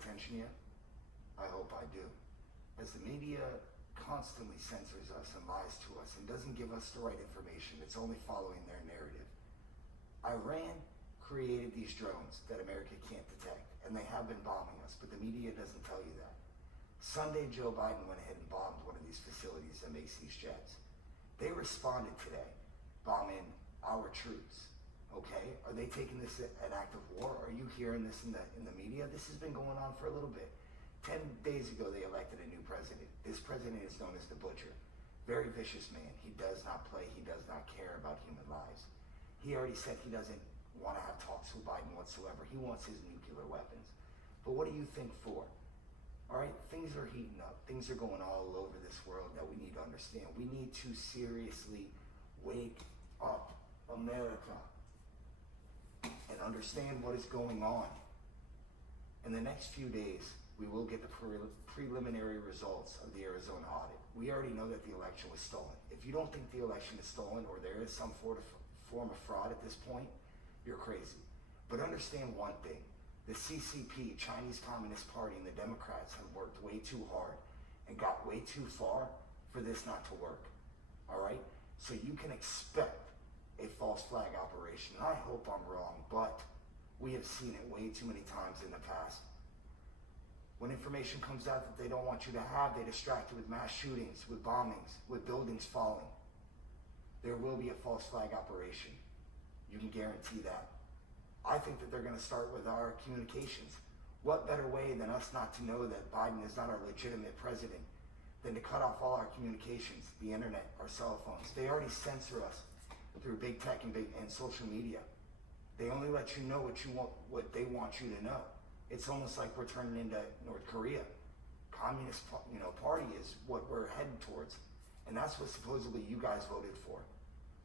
attention yet? I hope I do. As the media constantly censors us and lies to us and doesn't give us the right information, it's only following their narrative. Iran created these drones that America can't detect, and they have been bombing us, but the media doesn't tell you that. Sunday, Joe Biden went ahead and bombed one of these facilities that makes these jets. They responded today, bombing our troops. Okay, are they taking this an act of war? Are you hearing this in the media? This has been going on for a little bit. 10 days ago, they elected a new president. This president is known as the Butcher. Very vicious man. He does not play. He does not care about human lives. He already said he doesn't want to have talks with Biden whatsoever. He wants his nuclear weapons. But what do you think for? All right, things are heating up. Things are going all over this world that we need to understand. We need to seriously wake up, America, and understand what is going on. In the next few days, we will get the preliminary results of the Arizona audit. We already know that the election was stolen. If you don't think the election is stolen or there is some form of fraud at this point, you're crazy. But understand one thing. The CCP, Chinese Communist Party, and the Democrats have worked way too hard and got way too far for this not to work. All right? So you can expect a false flag operation. I hope I'm wrong, but we have seen it way too many times in the past. When information comes out that they don't want you to have, they distract you with mass shootings, with bombings, with buildings falling. There will be a false flag operation. You can guarantee that. I think that they're going to start with our communications. What better way than us not to know that Biden is not our legitimate president than to cut off all our communications, the internet, our cell phones. They already censor us through big tech and social media. They only let you know what they want you to know. It's almost like we're turning into North Korea. Communist, party is what we're headed towards. And that's what supposedly you guys voted for.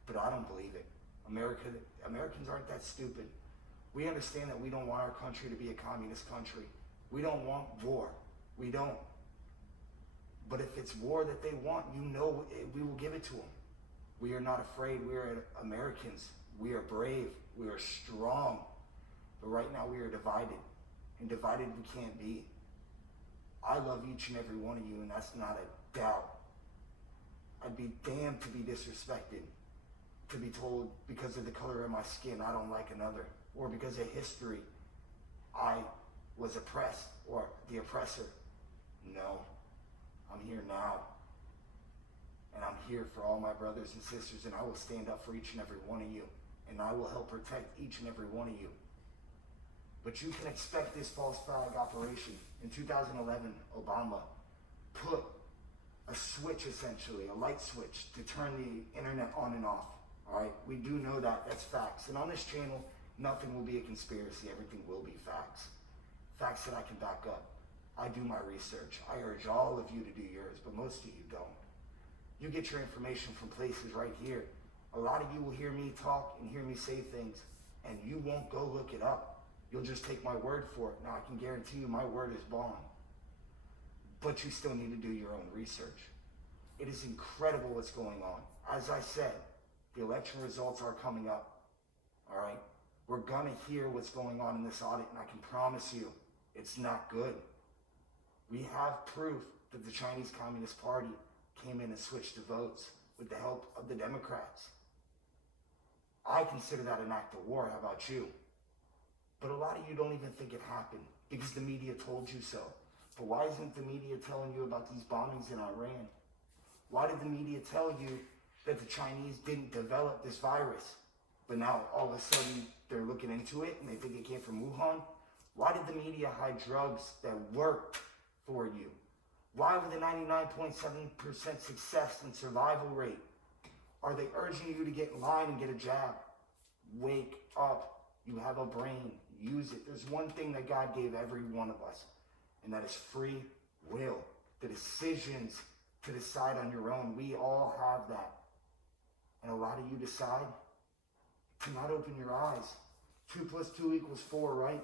But I don't believe it. Americans aren't that stupid. We understand that we don't want our country to be a communist country. We don't want war. We don't. But if it's war that they want, we will give it to them. We are not afraid. We are Americans. We are brave. We are strong. But right now we are divided. And divided we can't be. I love each and every one of you, and that's not a doubt. I'd be damned to be disrespected, to be told because of the color of my skin I don't like another, or because of history I was oppressed or the oppressor. No, I'm here now. And I'm here for all my brothers and sisters, and I will stand up for each and every one of you, and I will help protect each and every one of you. But you can expect this false flag operation. In 2011, Obama put a switch, essentially, a light switch, to turn the internet on and off. All right, we do know that. That's facts. And on this channel, nothing will be a conspiracy. Everything will be facts. Facts that I can back up. I do my research. I urge all of you to do yours, but most of you don't. You get your information from places right here. A lot of you will hear me talk and hear me say things, and you won't go look it up. You'll just take my word for it. Now, I can guarantee you my word is bond. But you still need to do your own research. It is incredible what's going on. As I said, the election results are coming up. All right? We're going to hear what's going on in this audit, and I can promise you it's not good. We have proof that the Chinese Communist Party came in and switched the votes with the help of the Democrats. I consider that an act of war. How about you? But a lot of you don't even think it happened because the media told you so. But why isn't the media telling you about these bombings in Iran? Why did the media tell you that the Chinese didn't develop this virus? But now all of a sudden they're looking into it and they think it came from Wuhan? Why did the media hide drugs that worked for you? Why with a 99.7% success and survival rate are they urging you to get in line and get a jab? Wake up. You have a brain. Use it. There's one thing that God gave every one of us, and that is free will. The decisions to decide on your own. We all have that. And a lot of you decide to not open your eyes. 2 + 2 = 4, right?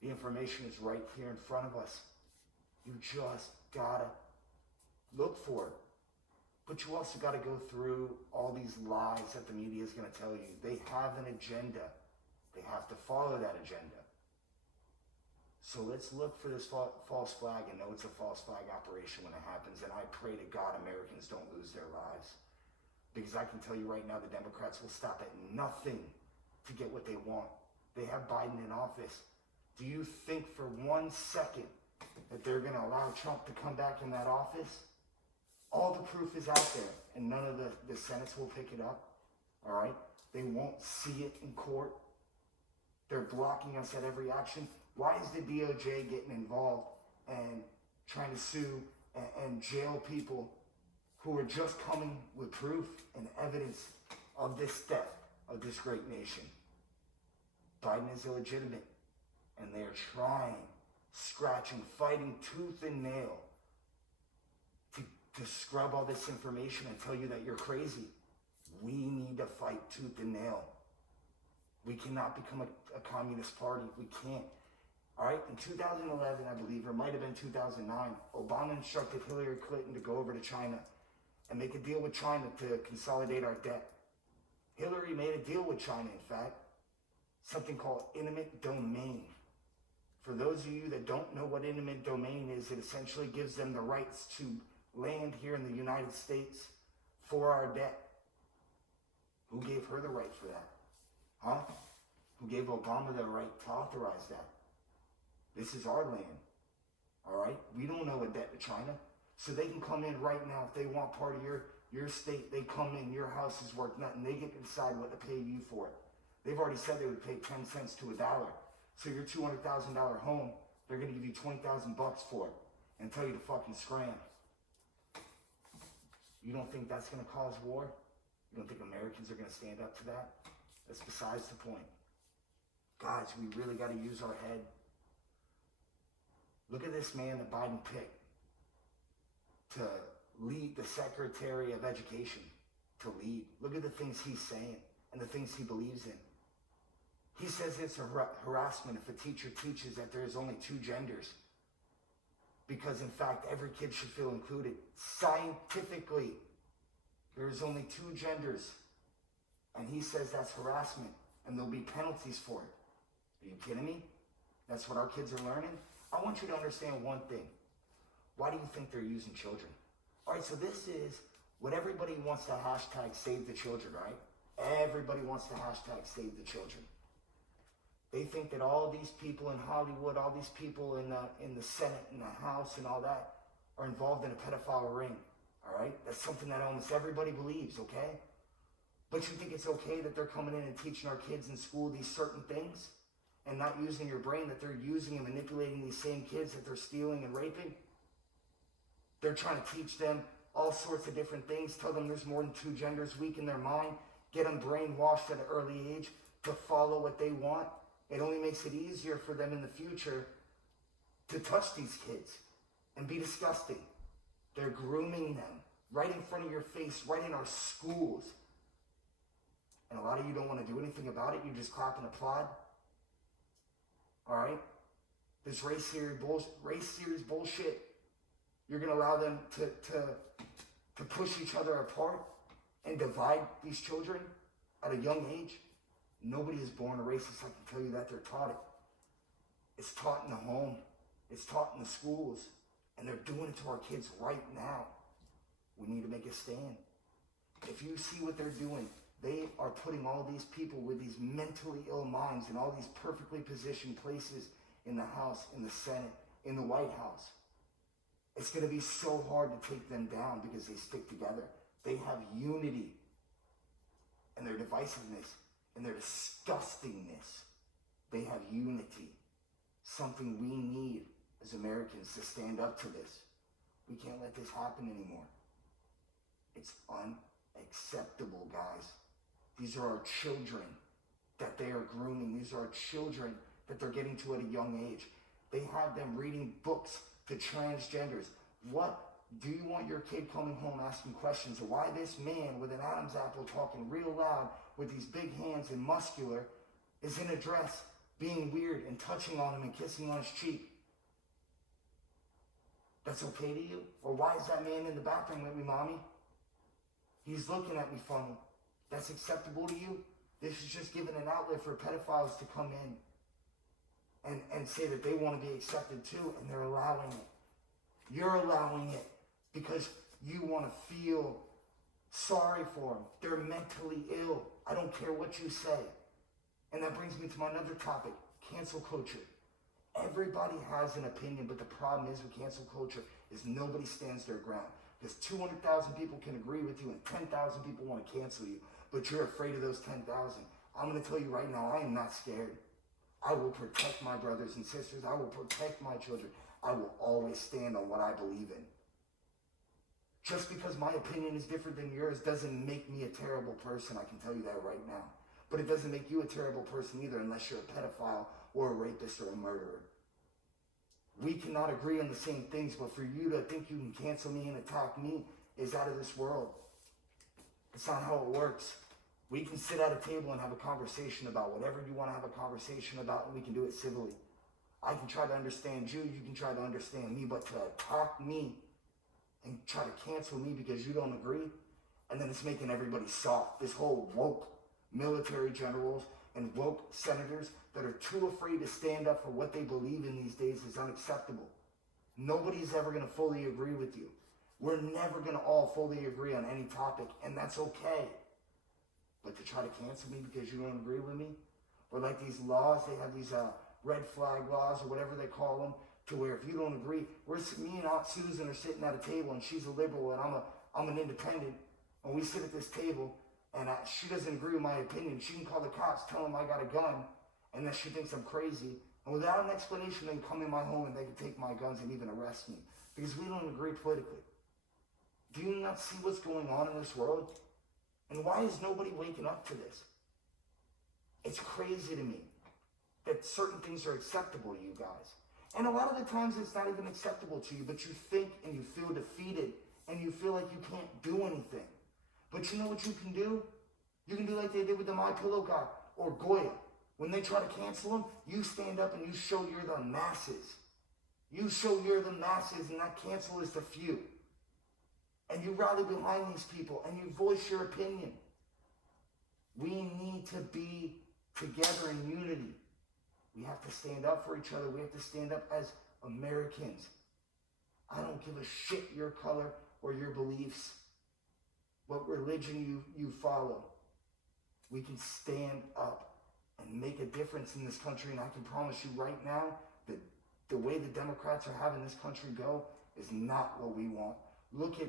The information is right here in front of us. You just gotta look for it. But you also gotta go through all these lies that the media is gonna tell you. They have an agenda. They have to follow that agenda. So let's look for this false flag and know it's a false flag operation when it happens. And I pray to God Americans don't lose their lives. Because I can tell you right now, the Democrats will stop at nothing to get what they want. They have Biden in office. Do you think for 1 second that they're going to allow Trump to come back in that office? All the proof is out there, and none of the Senates will pick it up. All right? They won't see it in court. They're blocking us at every action. Why is the DOJ getting involved and trying to sue and jail people who are just coming with proof and evidence of this theft of this great nation? Biden is illegitimate, and they are trying, scratching, fighting tooth and nail to scrub all this information and tell you that you're crazy. We need to fight tooth and nail. We cannot become a communist party. We can't. All right, in 2011, I believe, or it might have been 2009, Obama instructed Hillary Clinton to go over to China and make a deal with China to consolidate our debt. Hillary made a deal with China, in fact, something called eminent domain. For those of you that don't know what eminent domain is, it essentially gives them the rights to land here in the United States for our debt. Who gave her the right for that? Huh? Who gave Obama the right to authorize that? This is our land. All right? We don't owe a debt to China. So they can come in right now if they want part of your state. They come in, your house is worth nothing. They get to decide what to pay you for it. They've already said they would pay 10 cents to $1. So your $200,000 home, they're going to give you $20,000 for it and tell you to fucking scram. You don't think that's going to cause war? You don't think Americans are going to stand up to that? That's besides the point. Guys, we really got to use our head. Look at this man that Biden picked to lead the Secretary of Education, to lead. Look at the things he's saying and the things he believes in. He says it's a harassment if a teacher teaches that there is only 2 genders. Because in fact, every kid should feel included. Scientifically, there is only 2 genders. And he says that's harassment and there'll be penalties for it. Are you kidding me? That's what our kids are learning? I want you to understand one thing. Why do you think they're using children? All right, so this is what everybody wants to hashtag save the children, right? Everybody wants to hashtag save the children. They think that all these people in Hollywood, all these people in the Senate and the House and all that are involved in a pedophile ring, all right? That's something that almost everybody believes, okay? But you think it's okay that they're coming in and teaching our kids in school these certain things and not using your brain, that they're using and manipulating these same kids that they're stealing and raping? They're trying to teach them all sorts of different things, tell them there's more than 2 genders, weaken their mind, get them brainwashed at an early age to follow what they want. It only makes it easier for them in the future to touch these kids and be disgusting. They're grooming them right in front of your face, right in our schools. And a lot of you don't want to do anything about it. You just clap and applaud. All right? This race series bullshit. You're going to allow them to push each other apart and divide these children at a young age. Nobody is born a racist, I can tell you that. They're taught it. It's taught in the home. It's taught in the schools. And they're doing it to our kids right now. We need to make a stand. If you see what they're doing, they are putting all these people with these mentally ill minds in all these perfectly positioned places in the House, in the Senate, in the White House. It's going to be so hard to take them down because they stick together. They have unity in their divisiveness. In their disgustingness, they have unity. Something we need as Americans to stand up to this. We can't let this happen anymore. It's unacceptable, guys. These are our children that they are grooming. These are our children that they're getting to at a young age. They have them reading books to transgenders. What do you want your kid coming home asking questions of why this man with an Adam's apple talking real loud with these big hands and muscular is in a dress being weird and touching on him and kissing on his cheek? That's okay to you? Or why is that man in the bathroom with me, mommy? He's looking at me funny. That's acceptable to you? This is just giving an outlet for pedophiles to come in and say that they want to be accepted too, and they're allowing it. You're allowing it because you want to feel sorry for them. They're mentally ill. I don't care what you say. And that brings me to my another topic, cancel culture. Everybody has an opinion, but the problem is with cancel culture is nobody stands their ground. Because 200,000 people can agree with you and 10,000 people want to cancel you, but you're afraid of those 10,000. I'm going to tell you right now, I am not scared. I will protect my brothers and sisters. I will protect my children. I will always stand on what I believe in. Just because my opinion is different than yours doesn't make me a terrible person. I can tell you that right now. But it doesn't make you a terrible person either unless you're a pedophile or a rapist or a murderer. We cannot agree on the same things, but for you to think you can cancel me and attack me is out of this world. It's not how it works. We can sit at a table and have a conversation about whatever you want to have a conversation about, and we can do it civilly. I can try to understand you, you can try to understand me, but to attack me and try to cancel me because you don't agree, and then it's making everybody soft. This whole woke military generals and woke senators that are too afraid to stand up for what they believe in these days is unacceptable. Nobody's ever going to fully agree with you. We're never going to all fully agree on any topic, and that's okay. But to try to cancel me because you don't agree with me, or like these laws, they have these red flag laws or whatever they call them, to where if you don't agree, me and Aunt Susan are sitting at a table and she's a liberal and I'm an independent, and we sit at this table and she doesn't agree with my opinion. She can call the cops, tell them I got a gun, and that she thinks I'm crazy. And without an explanation, they can come in my home and they can take my guns and even arrest me because we don't agree politically. Do you not see what's going on in this world? And why is nobody waking up to this? It's crazy to me that certain things are acceptable to you guys. And a lot of the times it's not even acceptable to you, but you think and you feel defeated and you feel like you can't do anything. But you know what you can do? You can do like they did with the MyPillow guy or Goya. When they try to cancel him, you stand up and you show you're the masses. You show you're the masses, and that cancel is the few. And you rally behind these people and you voice your opinion. We need to be together in unity. We have to stand up for each other. We have to stand up as Americans. I don't give a shit your color or your beliefs, what religion you follow. We can stand up and make a difference in this country, and I can promise you right now that the way the Democrats are having this country go is not what we want. Look at,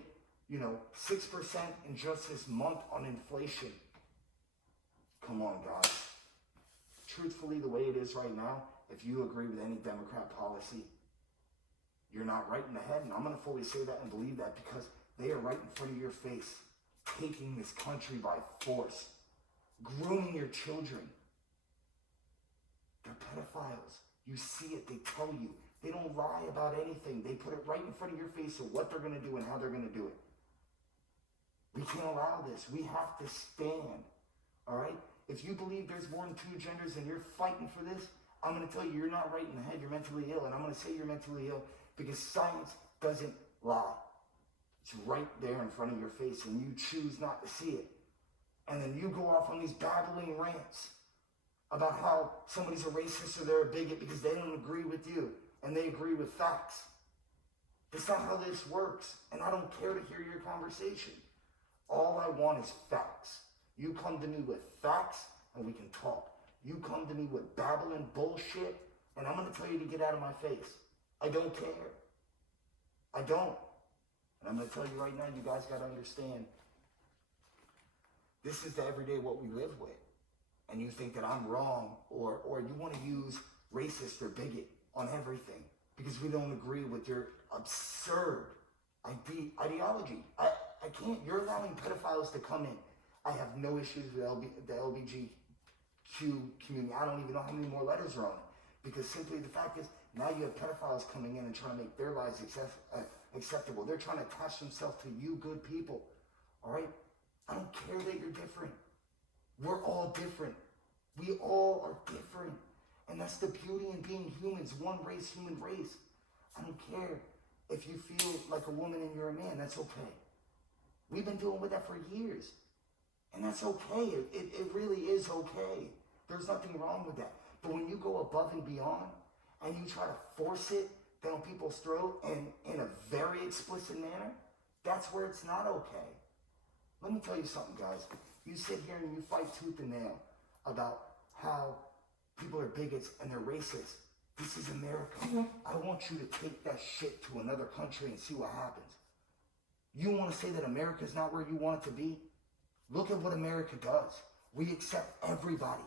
6% in just this month on inflation. Come on, guys. Truthfully, the way it is right now, if you agree with any Democrat policy, you're not right in the head, and I'm going to fully say that and believe that because they are right in front of your face, taking this country by force, grooming your children. They're pedophiles. You see it. They tell you. They don't lie about anything. They put it right in front of your face of what they're going to do and how they're going to do it. We can't allow this. We have to stand. All right? If you believe there's more than two genders and you're fighting for this, I'm going to tell you you're not right in the head. You're mentally ill. And I'm going to say you're mentally ill because science doesn't lie. It's right there in front of your face and you choose not to see it. And then you go off on these babbling rants about how somebody's a racist or they're a bigot because they don't agree with you and they agree with facts. That's not how this works. And I don't care to hear your conversation. All I want is facts. You come to me with facts and we can talk. You come to me with babbling bullshit and I'm going to tell you to get out of my face. I don't care. I don't. And I'm going to tell you right now, you guys got to understand, this is the everyday what we live with. And you think that I'm wrong or you want to use racist or bigot on everything because we don't agree with your absurd ideology. I can't. You're allowing pedophiles to come in. I have no issues with the LGBTQ community. I don't even know how many more letters are on it. Because simply the fact is, now you have pedophiles coming in and trying to make their lives acceptable. They're trying to attach themselves to you good people. All right? I don't care that you're different. We're all different. We all are different. And that's the beauty in being humans. One race, human race. I don't care if you feel like a woman and you're a man. That's okay. We've been dealing with that for years. And that's okay. It really is okay. There's nothing wrong with that. But when you go above and beyond and you try to force it down people's throat and in a very explicit manner, that's where it's not okay. Let me tell you something, guys. You sit here and you fight tooth and nail about how people are bigots and they're racist. This is America. I want you to take that shit to another country and see what happens. You want to say that America is not where you want it to be? Look at what America does. We accept everybody.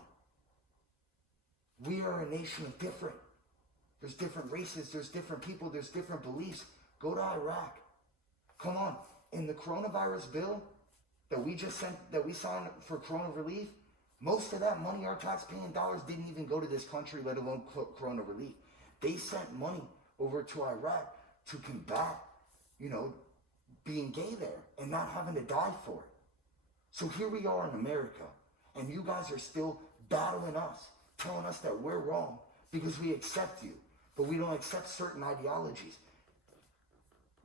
We are a nation of different. There's different races, there's different people, there's different beliefs. Go to Iraq. Come on. In the coronavirus bill that we signed for corona relief, most of that money, our tax-paying dollars, didn't even go to this country, let alone corona relief. They sent money over to Iraq to combat, being gay there and not having to die for it. So here we are in America, and you guys are still battling us, telling us that we're wrong because we accept you, but we don't accept certain ideologies.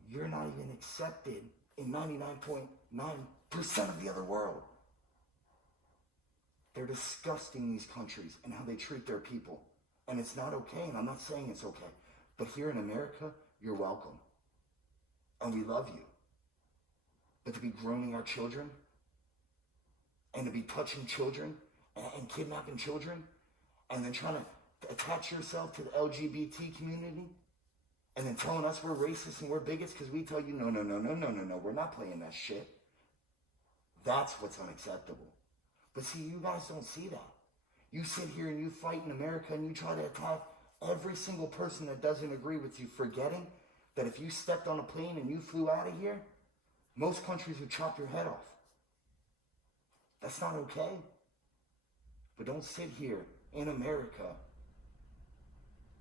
You're not even accepted in 99.9% of the other world. They're disgusting, these countries, and how they treat their people. And it's not okay, and I'm not saying it's okay. But here in America, you're welcome. And we love you. But to be grooming our children, and to be touching children, and kidnapping children, and then trying to attach yourself to the LGBT community, and then telling us we're racist and we're bigots because we tell you, no, we're not playing that shit. That's what's unacceptable. But see, you guys don't see that. You sit here and you fight in America and you try to attack every single person that doesn't agree with you, forgetting that if you stepped on a plane and you flew out of here, most countries would chop your head off. That's not okay. But don't sit here in America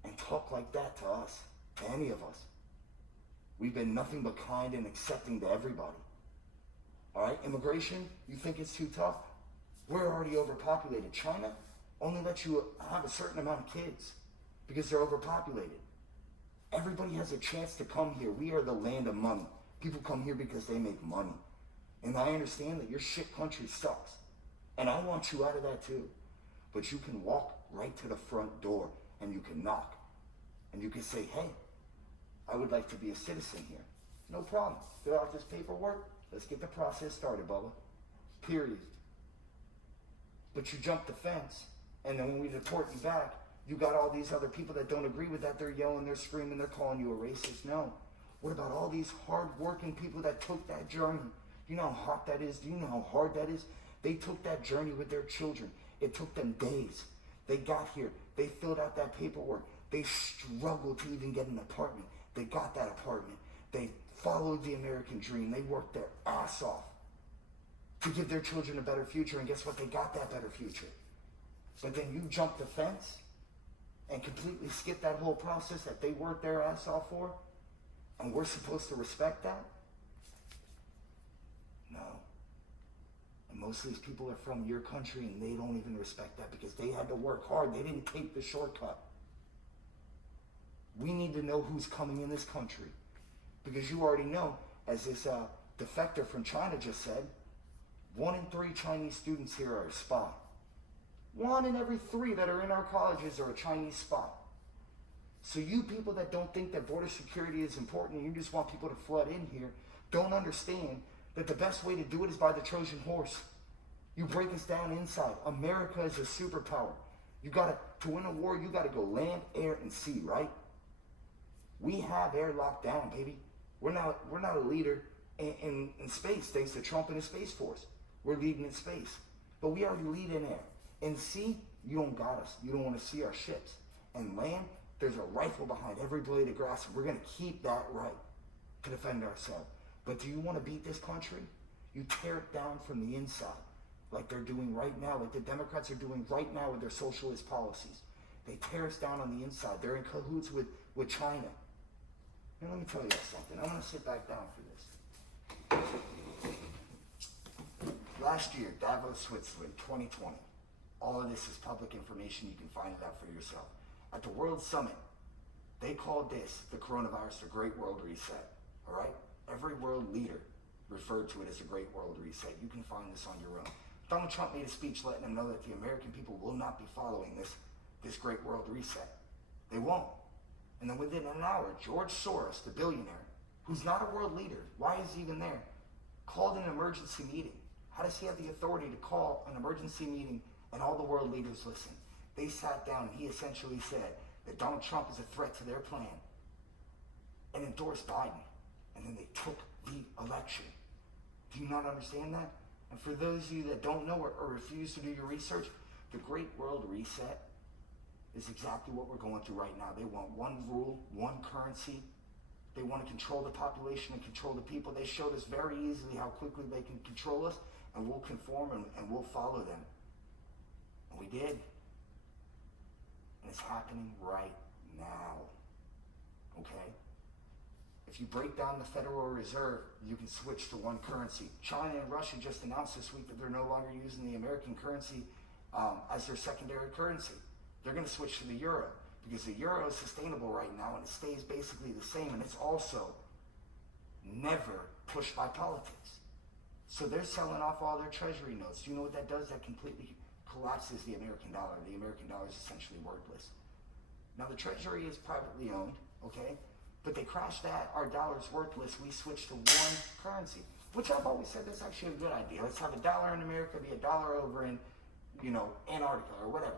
and talk like that to us, to any of us. We've been nothing but kind and accepting to everybody. All right, immigration, you think it's too tough? We're already overpopulated. China only lets you have a certain amount of kids because they're overpopulated. Everybody has a chance to come here. We are the land of money. People come here because they make money. And I understand that your shit country sucks. And I want you out of that too. But you can walk right to the front door and you can knock. And you can say, hey, I would like to be a citizen here. No problem. Fill out this paperwork. Let's get the process started, Bubba. Period. But you jump the fence, and then when we deport you back, you got all these other people that don't agree with that. They're yelling, they're screaming, they're calling you a racist. No. What about all these hard-working people that took that journey? Do you know how hot that is? Do you know how hard that is? They took that journey with their children. It took them days. They got here. They filled out that paperwork. They struggled to even get an apartment. They got that apartment. They followed the American dream. They worked their ass off to give their children a better future. And guess what? They got that better future. But then you jump the fence and completely skip that whole process that they worked their ass off for, and we're supposed to respect that? No. And most of these people are from your country and they don't even respect that because they had to work hard. They didn't take the shortcut. We need to know who's coming in this country because you already know, as this defector from China just said, 1 in 3 Chinese students here are a spy. 1 in every 3 that are in our colleges are a Chinese spy. So you people that don't think that border security is important and you just want people to flood in here, don't understand that the best way to do it is by the Trojan horse. You break us down inside. America is a superpower. To win a war, you gotta go land, air, and sea, right? We have air locked down, baby. We're not a leader in space, thanks to Trump and his Space Force. We're leading in space. But we already lead in air. In sea, you don't got us. You don't want to see our ships. And land, there's a rifle behind every blade of grass. We're going to keep that right to defend ourselves. But do you want to beat this country? You tear it down from the inside, like they're doing right now, like the Democrats are doing right now with their socialist policies. They tear us down on the inside. They're in cahoots with China. And let me tell you something. I'm going to sit back down for this. Last year, Davos, Switzerland, 2020. All of this is public information. You can find it out for yourself. At the World Summit, they called this, the coronavirus, the Great World Reset. All right? Every world leader referred to it as a Great World Reset. You can find this on your own. Donald Trump made a speech letting them know that the American people will not be following this Great World Reset. They won't. And then within an hour, George Soros, the billionaire, who's not a world leader, why is he even there, called an emergency meeting. How does he have the authority to call an emergency meeting and all the world leaders listen? They sat down and he essentially said that Donald Trump is a threat to their plan and endorsed Biden. And then they took the election. Do you not understand that? And for those of you that don't know or refuse to do your research, the Great World Reset is exactly what we're going through right now. They want one rule, one currency. They want to control the population and control the people. They showed us very easily how quickly they can control us, and we'll conform and we'll follow them. And we did. And it's happening right now. Okay? If you break down the Federal Reserve, you can switch to one currency. China and Russia just announced this week that they're no longer using the American currency as their secondary currency. They're going to switch to the euro because the euro is sustainable right now and it stays basically the same, and it's also never pushed by politics. So they're selling off all their treasury notes. Do you know what that does? That completely collapses the American dollar. The American dollar is essentially worthless. Now the treasury is privately owned, okay? But they crashed that, our dollar's worthless, we switched to one currency, which I've always said that's actually a good idea. Let's have a dollar in America be a dollar over in, Antarctica or whatever.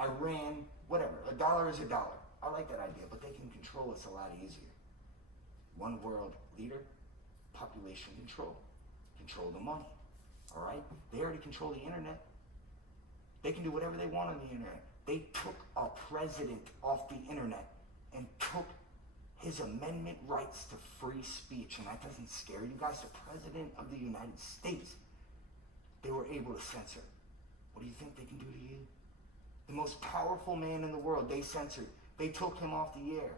Iran, whatever. A dollar is a dollar. I like that idea, but they can control us a lot easier. One world leader, population control. Control the money, all right? They already control the internet. They can do whatever they want on the internet. They took our president off the internet and took his amendment rights to free speech, and that doesn't scare you guys. The president of the United States, they were able to censor. What do you think they can do to you? The most powerful man in the world, they censored. They took him off the air,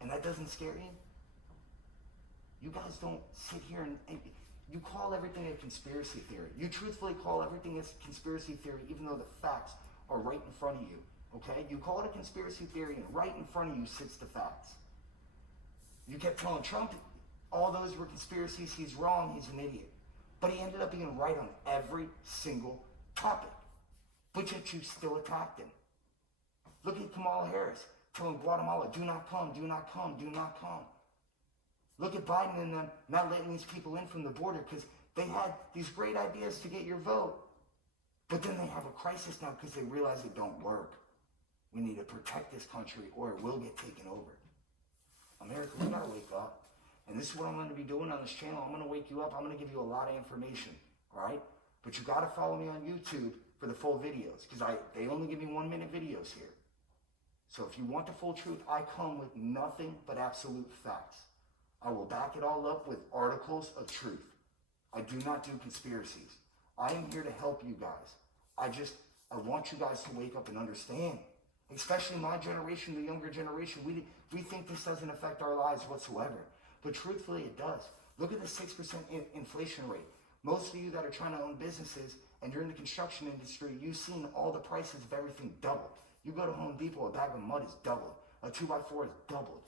and that doesn't scare you? You guys don't sit here and you call everything a conspiracy theory. You truthfully call everything a conspiracy theory, even though the facts are right in front of you, okay? You call it a conspiracy theory, and right in front of you sits the facts. You kept telling Trump all those were conspiracies, he's wrong, he's an idiot. But he ended up being right on every single topic. But yet you still attacked him. Look at Kamala Harris telling Guatemala, do not come, do not come, do not come. Look at Biden and them not letting these people in from the border because they had these great ideas to get your vote. But then they have a crisis now because they realize it don't work. We need to protect this country or it will get taken over. America, we gotta wake up. And this is what I'm gonna be doing on this channel. I'm gonna wake you up. I'm gonna give you a lot of information, all right? But you gotta follow me on YouTube for the full videos because they only give me 1 minute videos here. So if you want the full truth, I come with nothing but absolute facts. I will back it all up with articles of truth. I do not do conspiracies. I am here to help you guys. I want you guys to wake up and understand. Especially my generation, the younger generation, we think this doesn't affect our lives whatsoever. But truthfully, it does. Look at the 6% inflation rate. Most of you that are trying to own businesses and you're in the construction industry, you've seen all the prices of everything double. You go to Home Depot, a bag of mud is doubled. A 2x4 is doubled.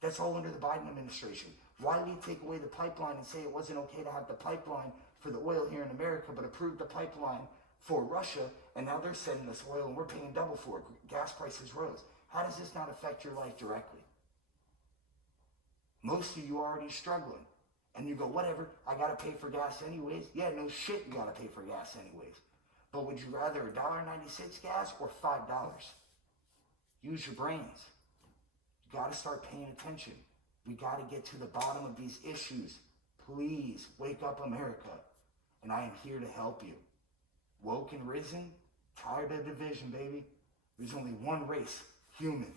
That's all under the Biden administration. Why did he take away the pipeline and say it wasn't okay to have the pipeline for the oil here in America, but approve the pipeline for Russia, and now they're sending us oil and we're paying double for it. Gas prices rose. How does this not affect your life directly? Most of you are already struggling. And you go, whatever, I gotta pay for gas anyways. Yeah, no shit, you gotta pay for gas anyways. But would you rather $1.96 gas or $5? Use your brains. You gotta start paying attention. We gotta get to the bottom of these issues. Please, wake up, America. And I am here to help you. Woke and risen, tired of division, baby. There's only one race, human.